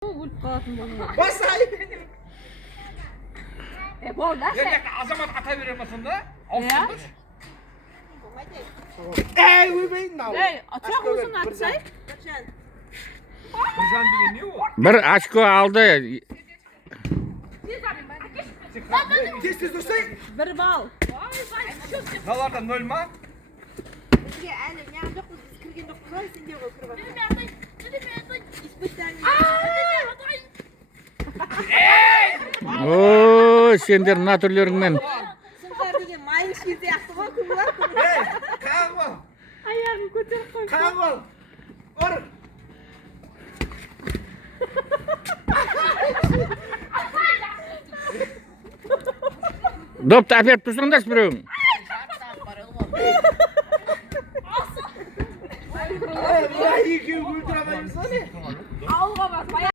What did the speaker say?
Өліп қалатын болмайды. Басай. Болды, Азамат ата бере ма сонда? Ауыстырдыр. Ойбай, мынау. Ачақ өзің атсай. Біржан деген не ол? Bir очко aldı. Тез дұрсай. Бір бал. Заларда 0 ма? Бізге әлі неғып жоқпыз, біз кірген жоқпыз ғой, сендер ғой кіріп Oo, sender mına türlerinden. Сұңқар деген майын ішкен сияқты ғой, күн бар. Қағып ал. Аяғын көтеріп қой. Қағып ал. Ор. Допты әперіп тұрсыңдар біреуің. Екеуі өлтіре алмаймыз ғой не? Ауылға бас.